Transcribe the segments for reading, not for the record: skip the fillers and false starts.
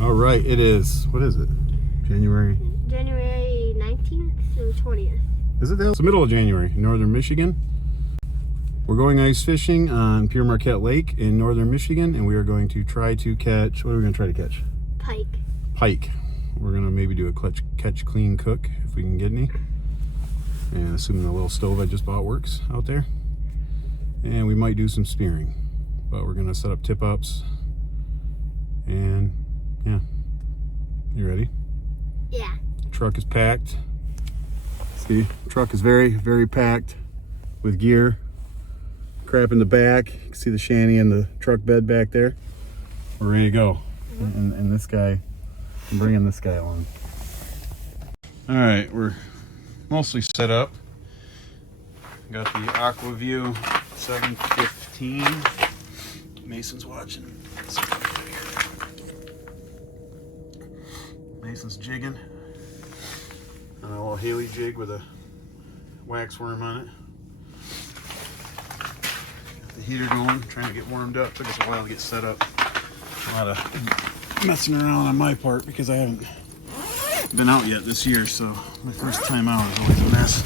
All right, it is. What is it? January 19th through 20th. Is it? It's the middle of January in northern Michigan. We're going ice fishing on Pere Marquette Lake in northern Michigan, and we are going to try to catch. What are we going to try to catch? Pike. Pike. We're going to maybe do a catch, clean, cook if we can get any. And assuming the little stove I just bought works out there. And we might do some spearing, but we're going to set up tip ups. And yeah, you ready? Yeah. Truck is packed. See, truck is very, very packed with gear. Crap in the back. You can see the shanty and the truck bed back there. We're ready to go. And this guy, I'm bringing this guy along. All right, we're mostly set up. Got the Aqua View 715. Mason's watching. Mason's jigging on a little Haley jig with a wax worm on it. Got the heater going, trying to get warmed up. Took us a while to get set up. A lot of messing around on my part because I haven't been out yet this year, so my first time out is always a mess.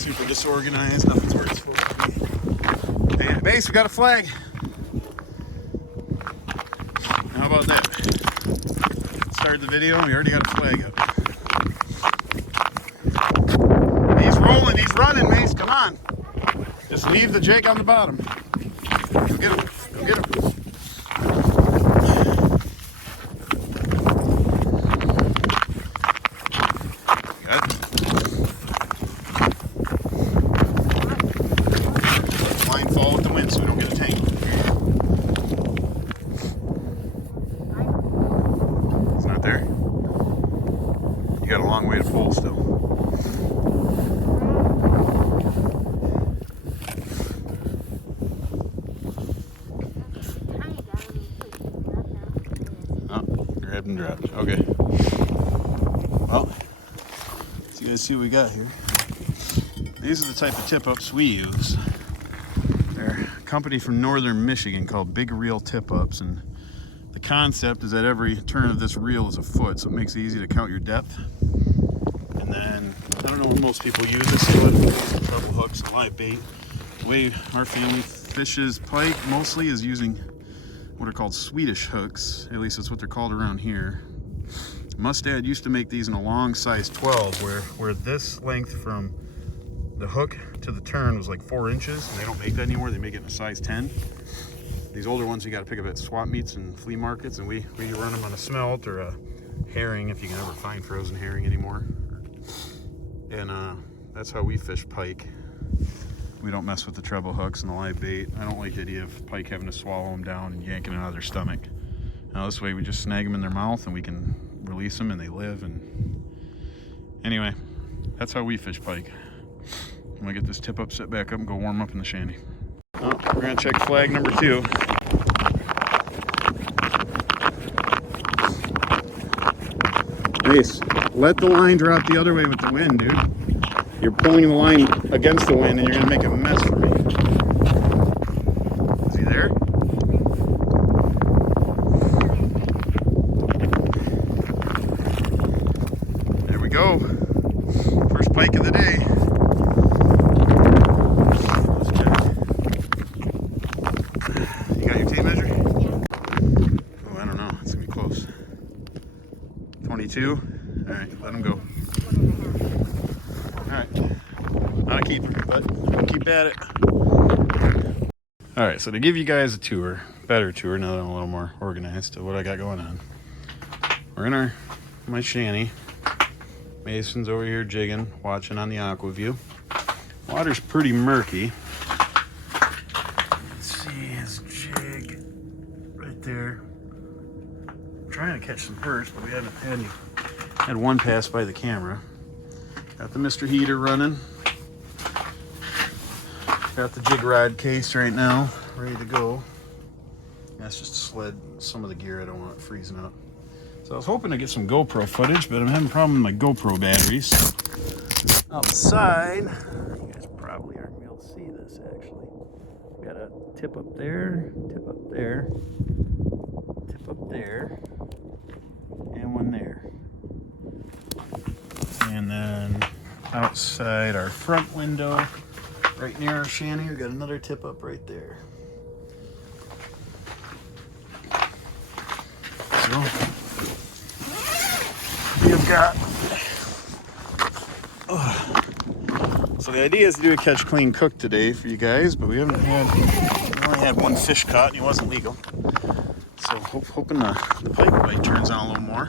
Super disorganized, nothing's where it's supposed to be. Hey, base, we got a flag. How about that? Started the video, we already got a flag up. He's rolling, he's running, Mace, come on. Just leave the jig on the bottom. Go get him, go get him. Got it. Line fall with the wind so we don't get a tangle. It's not there? You got a long way to pull still. Oh, grabbed and dropped. Okay. Well, so you guys see what we got here. These are the type of tip-ups we use. They're a company from northern Michigan called Big Reel Tip-Ups, and the concept is that every turn of this reel is a foot, so it makes it easy to count your depth. And then, I don't know what most people use this with, treble hooks and live bait. The way our family fishes pike mostly is using what are called Swedish hooks, at least that's what they're called around here. Mustad used to make these in a long size 12, where this length from the hook to the turn was like 4 inches, and they don't make that anymore. They make it in a size 10. These older ones you got to pick up at swap meets and flea markets, and we run them on a smelt or a herring, if you can ever find frozen herring anymore. And that's how we fish pike. We don't mess with the treble hooks and the live bait. I don't like the idea of pike having to swallow them down and yanking it out of their stomach. Now this way we just snag them in their mouth and we can release them and they live. And anyway, that's how we fish pike. I'm gonna get this tip up, set back up, and go warm up in the shanty. Oh, we're gonna check flag number 2. Ace, let the line drop the other way with the wind, dude. You're pulling the line against the wind and you're gonna make a mess for me. Is he there? There we go. First pike of the day. Let's check. You got your tape measure? Yeah. Oh, I don't know. It's gonna be close. 22. All right, let him go. All right, not a keeper, but we'll keep at it. All right, so to give you guys a tour, better tour now that I'm a little more organized to what I got going on. We're in my shanty. Mason's over here jigging, watching on the Aqua View. Water's pretty murky. Let's see his jig right there. I'm trying to catch some perch, but we haven't had one pass by the camera. Got the Mr. Heater running. Got the jig rod case right now, ready to go. That's just to sled some of the gear I don't want freezing up. So I was hoping to get some GoPro footage, but I'm having a problem with my GoPro batteries. Outside, you guys probably aren't going to be able to see this actually. Got a tip up there, tip up there, tip up there. outside our front window, right near our shanty. We got another tip up right there. So we've got. So the idea is to do a catch, clean, cook today for you guys, but we only had one fish caught and he wasn't legal. So hoping the pike bite turns on a little more.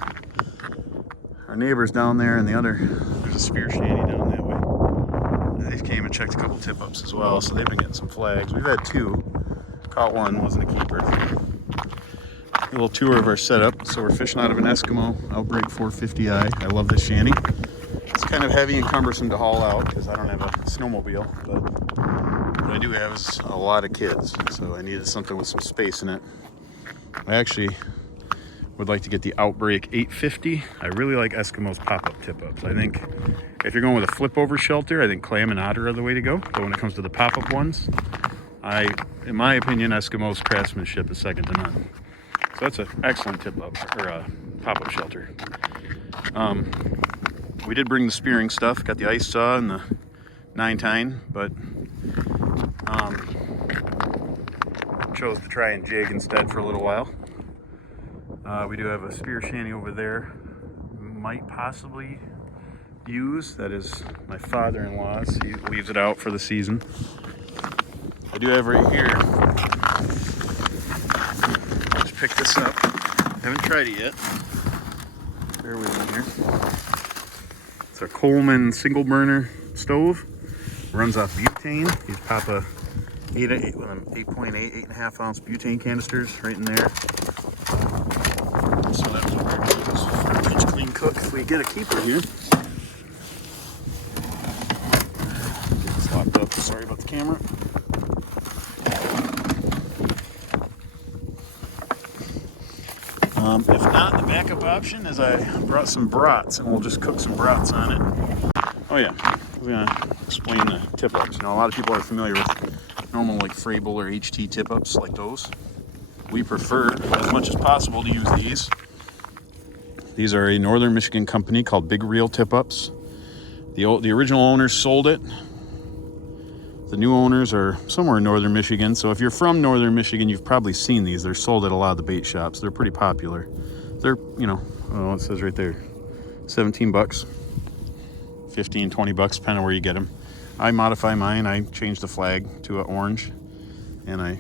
Our neighbors down there and there's a spear shanty down that way. They came and checked a couple tip ups as well, so they've been getting some flags. We've had two. Caught one, wasn't a keeper. A little tour of our setup. So we're fishing out of an Eskimo Outbreak 450i. I love this shanty. It's kind of heavy and cumbersome to haul out because I don't have a snowmobile, but what I do have is a lot of kids, so I needed something with some space in it. I actually would like to get the Outbreak 850. I really like Eskimo's pop-up tip-ups. I think if you're going with a flip-over shelter, I think clam and otter are the way to go. But when it comes to the pop-up ones, in my opinion, Eskimo's craftsmanship is second to none. So that's an excellent tip-up, or a pop-up shelter. We did bring the spearing stuff, got the ice saw and the 9-tine, but chose to try and jig instead for a little while. We do have a spear shanty over there, might possibly use. That is my father-in-law's. He leaves it out for the season. I do have right here, just picked this up. Haven't tried it yet. Bear with me here. It's a Coleman single burner stove. Runs off butane. You pop a 8.8, 8.5 ounce butane canisters right in there. So that's what we're doing for catch, clean, cook. If we get a keeper here. Get this locked up. Sorry about the camera. If not, the backup option is I brought some brats and we'll just cook some brats on it. Oh yeah, I was gonna explain the tip-ups. You know, a lot of people are familiar with normal like Frable or HT tip-ups like those. We prefer as much as possible to use these. These are a Northern Michigan company called Big Reel Tip-Ups. The original owners sold it. The new owners are somewhere in Northern Michigan. So if you're from Northern Michigan, you've probably seen these. They're sold at a lot of the bait shops. They're pretty popular. They're, you know, oh, it says right there, 17 bucks, 15, 20 bucks, depending on where you get them. I modify mine. I change the flag to an orange and I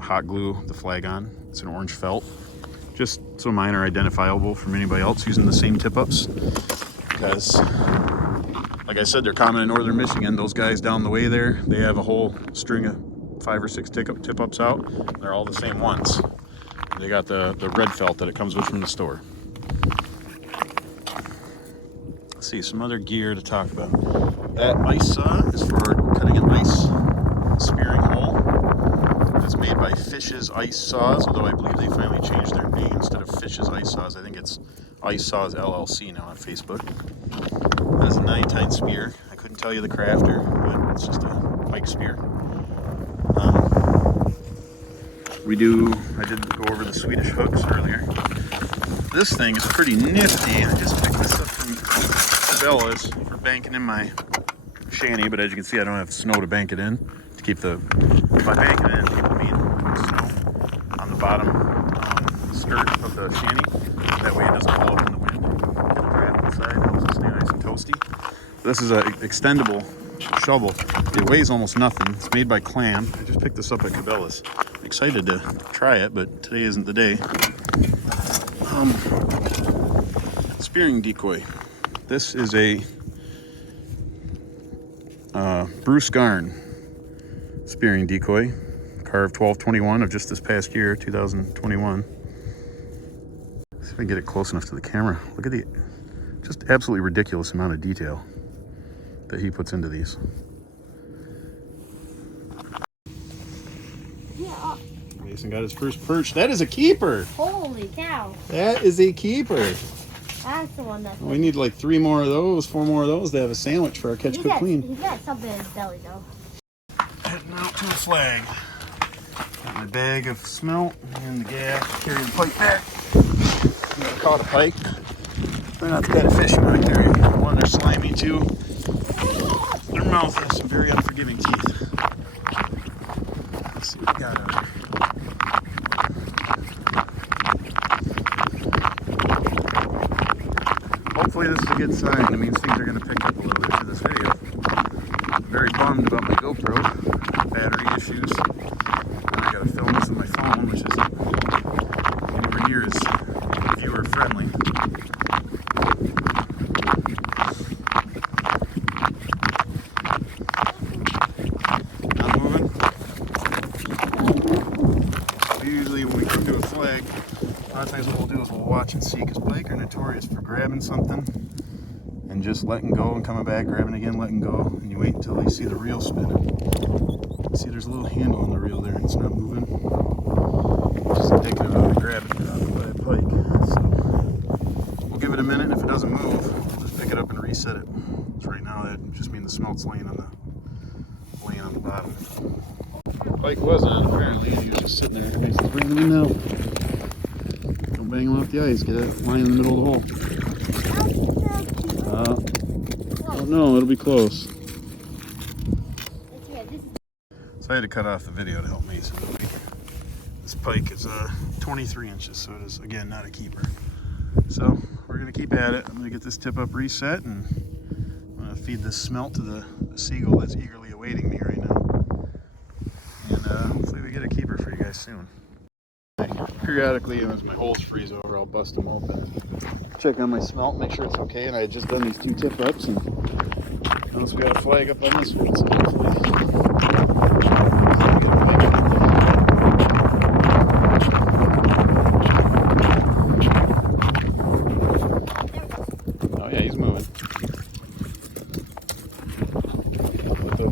hot glue the flag on. It's an orange felt, just so mine are identifiable from anybody else using the same tip-ups. Because, like I said, they're common in Northern Michigan. Those guys down the way there, they have a whole string of 5 or 6 tip-ups out. They're all the same ones. They got the red felt that it comes with from the store. Let's see, some other gear to talk about. That ice saw is for cutting an ice spearing hole. It's made by Fish's Ice Saws, although I believe they finally changed their name. Instead of Fish's Ice Saws, I think it's Ice Saws LLC now on Facebook. That's a 9-tine spear. I couldn't tell you the crafter, but it's just a pike spear. I did go over the Swedish hooks earlier. This thing is pretty nifty. I just picked this up from Cabela's for banking in my shanty, but as you can see, I don't have snow to bank it in. To keep by bank it in, people mean snow on the bottom skirt of the shanty. That way it doesn't blow up in the wind. Get the draft inside, helps it stay nice and toasty. This is an extendable shovel. It weighs almost nothing. It's made by Clam. I just picked this up at Cabela's. I'm excited to try it, but today isn't the day. Spearing decoy. This is a Bruce Garn spearing decoy, carved 12/21 of just this past year, 2021. Let's see if I can get it close enough to the camera. Look at the just absolutely ridiculous amount of detail that he puts into these. Yeah. Mason got his first perch. That is a keeper. Holy cow. That is a keeper. That's the one that's... We need like 3 more of those, 4 more of those to have a sandwich for our catch, cook, clean. He's got something in his belly though. Heading out to a flag. Got my bag of smelt and the gas. Carry the pike back. I caught a pike. They're not the kind of fish you want to carry. One, they're slimy. 2, Their mouth has some very unforgiving teeth. Let's see what we got out here. Hopefully this is a good sign. It means things are going to pick up a little bit for this video. I'm very bummed about my GoPro. Battery issues. And I got to film this with my phone, which isn't anywhere near as viewer friendly. Not moving. Usually when we come to a flag, a lot of times what we'll do is we'll watch and see, because Pike are notorious for grabbing something and just letting go and coming back, grabbing again, letting go, and you wait until you see the reel spinning. See, there's a little handle on the reel there and it's not moving. Just indicative of the grabbing by a pike. So we'll give it a minute, and if it doesn't move, we'll just pick it up and reset it. So right now that just means the smelt's laying on the bottom. Pike was on apparently, and he was just sitting there. Okay, so bring him in now. Don't bang him off the ice. Get that line in the middle of the hole. Oh no, it'll be close. So I had to cut off the video to help Mason. This pike is 23 inches, so it is, again, not a keeper. So we're going to keep at it. I'm going to get this tip up reset, and I'm going to feed this smelt to the seagull that's eagerly awaiting me right now. And hopefully we get a keeper for you guys soon. Periodically, as my holes freeze over, I'll bust them open. Check on my smelt, make sure it's okay, and I had just done these 2 tip ups, and notice we got a flag up on this one, so hopefully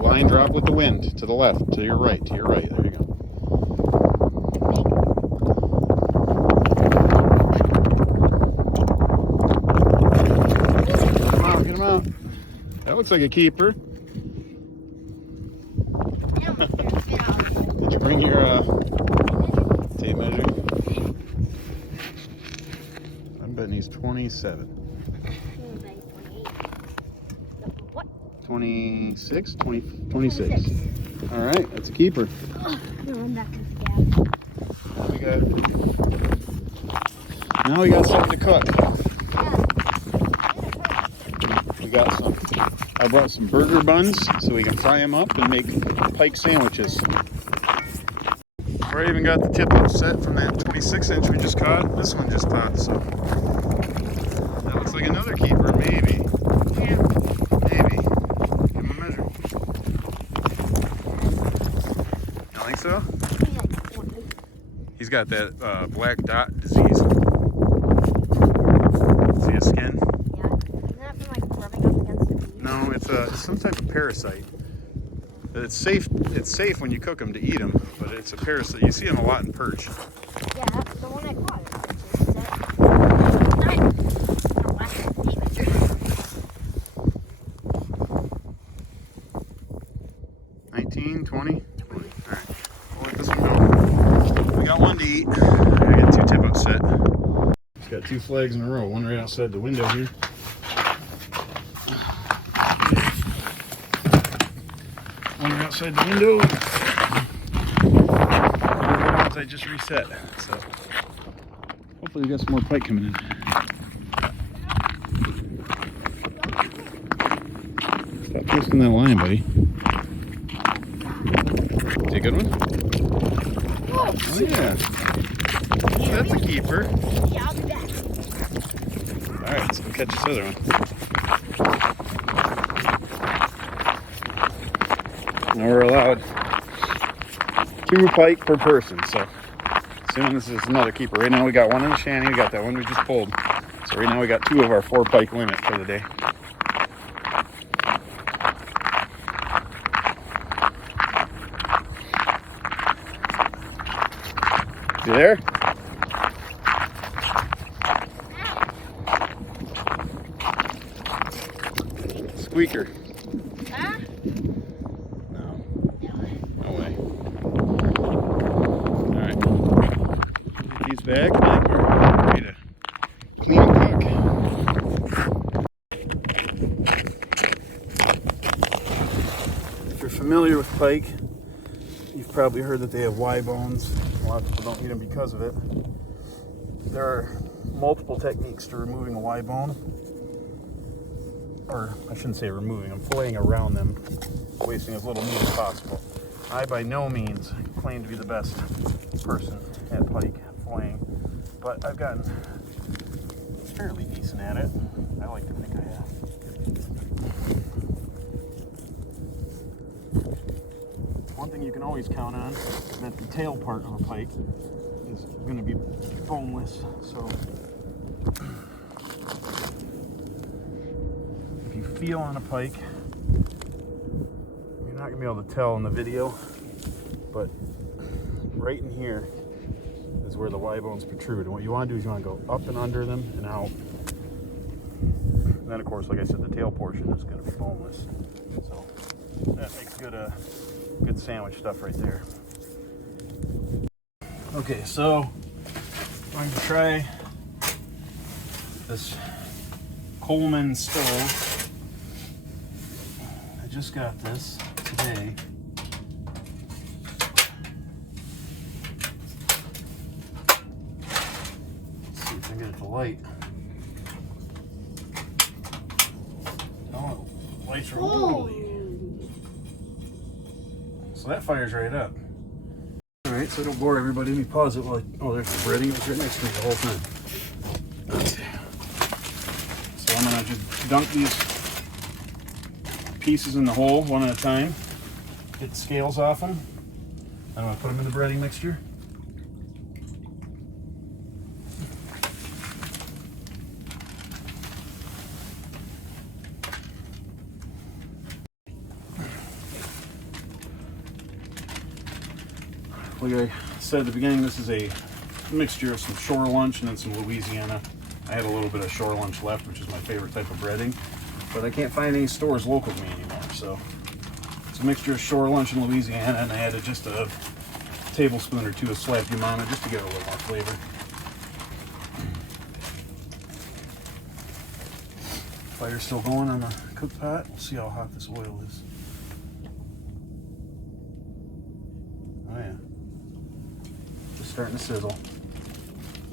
line drop with the wind to the left, to your right, there you go. Get him out. That looks like a keeper. Did you bring your tape measure? I'm betting he's 27. 26? 26. All right, that's a keeper. Now we got something to cook. We got some. I brought some burger buns so we can fry them up and make pike sandwiches. I even got the tip up set from that 26 inch we just caught. This one just caught, so that looks like another keeper, maybe. So? He's got that black dot disease. See his skin? Yeah. Isn't that from like rubbing up against the beef? No, it's some type of parasite. It's safe when you cook them to eat them, but it's a parasite. You see them a lot in perch. Yeah, that's the one I caught. 19, 20? Alright. We'll let this one go. We got one to eat. I got 2 tip up set. It's got 2 flags in a row, one right outside the window here. One right outside the window. The ones I just reset. So hopefully we got some more pike coming in. Stop twisting that line, buddy. Is he a good one? Oh yeah. That's a keeper. Yeah, I'll be back. Alright, let's go catch this other one. Now we're allowed 2 pike per person, so assuming this is another keeper. Right now we got one in the shanty, we got that one we just pulled. So right now we got 2 of our 4 pike limit for the day. You there? Squeaker. Huh? No. No way. Alright. Get these back and we're ready to clean and cook. pike. You've probably heard that they have Y bones. A lot of people don't eat them because of it. There are multiple techniques to removing a Y bone. Or I shouldn't say removing them, filleting around them, wasting as little meat as possible. I by no means claim to be the best person at pike filleting, but I've gotten fairly decent at it. I like to think I have. One thing you can always count on is that the tail part of a pike is going to be boneless, so if you feel on a pike, you're not going to be able to tell in the video, but right in here is where the Y bones protrude. And what you want to do is you want to go up and under them and out. And then, of course, like I said, the tail portion is going to be boneless. So that makes good sandwich stuff right there. Okay, so I'm going to try this Coleman stove. I just got this today. Let's see if I can get it to light. Oh, lights are holy. So that fires right up. Alright, so I don't bore everybody, let me pause it while oh, there's the breading. It was right next to me the whole time. Okay. So I'm going to just dunk these pieces in the hole one at a time. Get the scales off them. I'm going to put them in the breading mixture. Like I said at the beginning, this is a mixture of some shore lunch and then some Louisiana. I had a little bit of shore lunch left, which is my favorite type of breading, but I can't find any stores local to me anymore. So it's a mixture of shore lunch and Louisiana, and I added just a tablespoon or two of slab umami just to get a little more flavor. Fire's still going on the cook pot. We'll see how hot this oil is. Oh yeah. Starting to sizzle.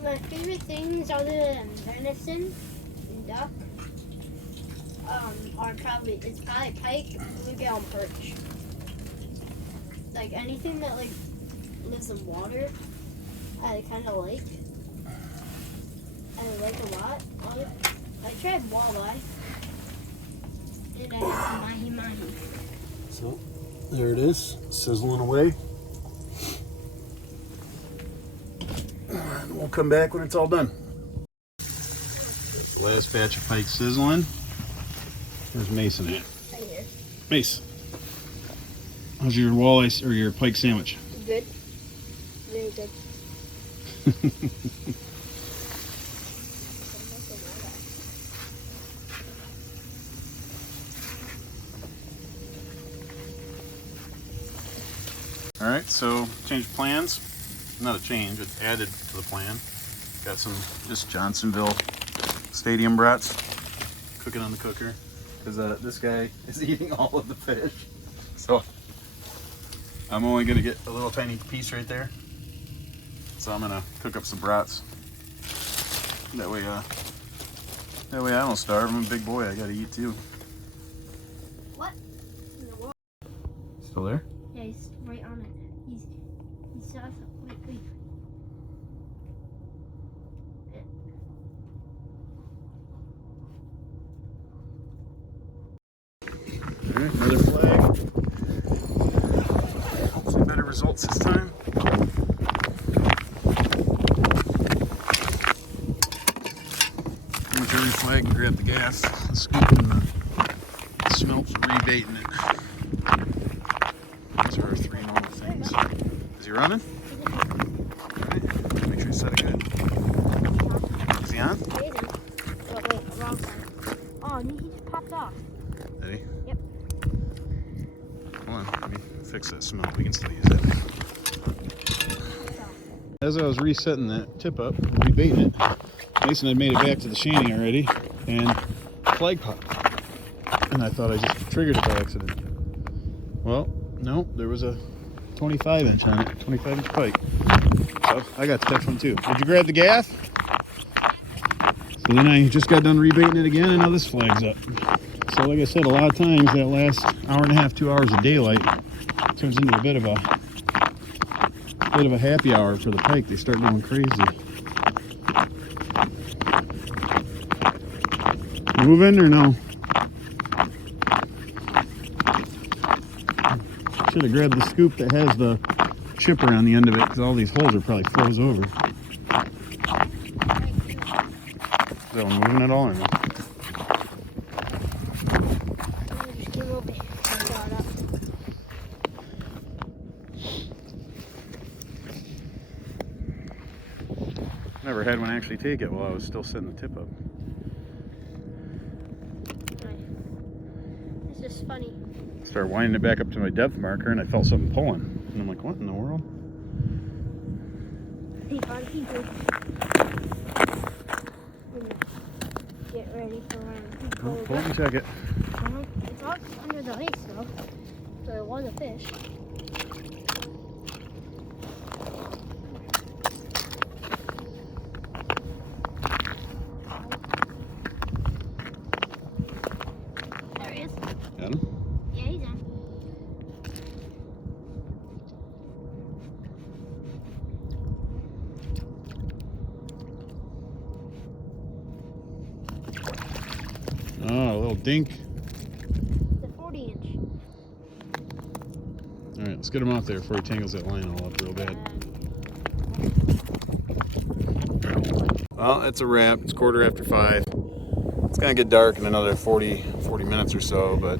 My favorite things other than venison and duck are probably pike and maybe on perch. Like anything that like lives in water, I kind of like. I like a lot. I tried walleye and I had mahi. So there it is, sizzling away. We'll come back when it's all done. Last batch of pike sizzling. There's Mason at. Right here. Mace, how's your walleye or your pike sandwich? Good. Very good. All right, so change of plans. Not a change, it's added to the plan. Got some just Johnsonville Stadium brats cooking on the cooker because this guy is eating all of the fish. So I'm only gonna get a little tiny piece right there. So I'm gonna cook up some brats. That way I don't starve. I'm a big boy, I gotta eat too. What? In the world? Still there? Yeah, he's right on it. He's wait. All right, another flag. Hopefully better results this time. Pretty much every flag and grab the gas, the scoop, and the smelts rebaiting it. Those are our three normal things. Is he running? Alright, make sure you set it good. Is he on? Oh, wait, wrong side. Oh, he just popped off. Did he? Yep. Hold on, let me fix that smell. We can still use that. As I was resetting that tip up, rebaiting it, Mason had made it back to the shanty already, and flag popped. And I thought I just triggered it by accident. Well, Nope, there was a 25-inch on it, 25-inch pike. So I got to catch one too. Did you grab the gaff? So then I just got done rebaiting it again, and now this flag's up. So like I said, a lot of times that last hour and a half, 2 hours of daylight turns into a bit of a happy hour for the pike. They start going crazy. Moving or no? Should have grabbed the scoop that has the chipper on the end of it, because all these holes are probably froze over. Is that one moving at all or no? Never had one actually take it while I was still setting the tip up. It's just funny. Started winding it back up to my depth marker, and I felt something pulling. And I'm like, what in the world? Get ready for round 2. Oh, pull it and check it. It's all under the ice though, so it was a fish. There he is. Got him? Yeah, he's in. Oh, a little dink. The 40-inch. All right, let's get him out there before he tangles that line all up real bad. Well, it's a wrap. It's 5:15. It's gonna get dark in another 40 minutes or so, but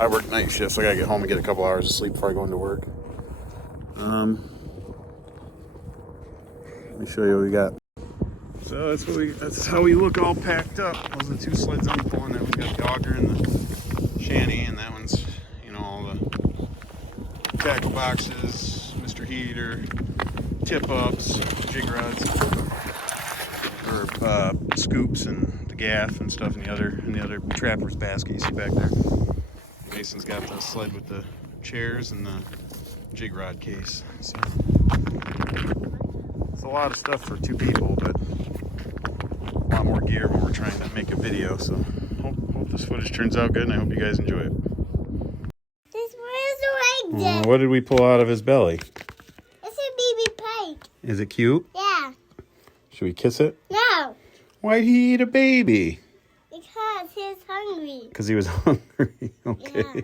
I work night shift, so I gotta get home and get a couple hours of sleep before I go into work. Let me show you what we got. So that's how we look all packed up. Those are the 2 sleds I'm pulling. That one's got the auger and the shanty, and that one's, you know, all the tackle boxes, Mr. Heater, tip ups, jig rods, or scoops, and the gaff and stuff in the other trapper's basket you see back there. Mason's got the sled with the chairs and the jig rod case. So it's a lot of stuff for 2 people, but a lot more gear when we're trying to make a video. So hope this footage turns out good, and I hope you guys enjoy it. This was like this. What did we pull out of his belly? It's a baby pike. Is it cute? Yeah. Should we kiss it? No. Why'd he eat a baby? Because he's hungry. Because he was hungry. Okay. Yeah.